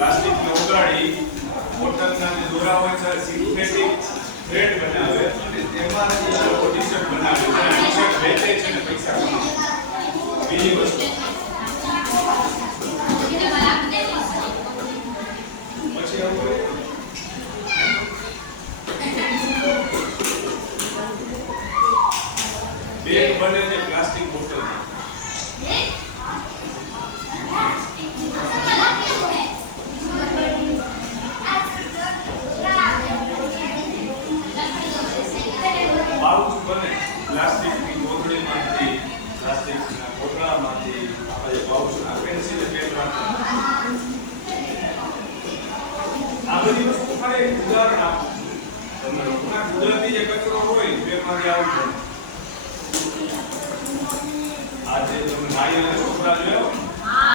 Plastic ને ઓગાળી કોટનના જે દોરા હોય છે સિન્થેટિક થ્રેડ બનાવે અને તેમાંથી આ લોકો ટી-શર્ટ બનાવે છે. ટી-શર્ટ વેચે છે અને પૈસા કમાવે. બીજી વસ્તુ પછી આવું બેગ બને છે પ્લાસ્ટિક બોટલ પાઉચ બને પ્લાસ્ટિકની કોથળીમાંથી પ્લાસ્ટિકના કોથળામાંથી આપણે પાઉચ પેન્સિલ પેન આ બધી વસ્તુ ખાલી એક ઉદાહરણ આપું તમને લોકોના કુદરતી જે કચરો હોય તેમાંથી આવું આજે તમે નાઈ અને છોકરા જોયા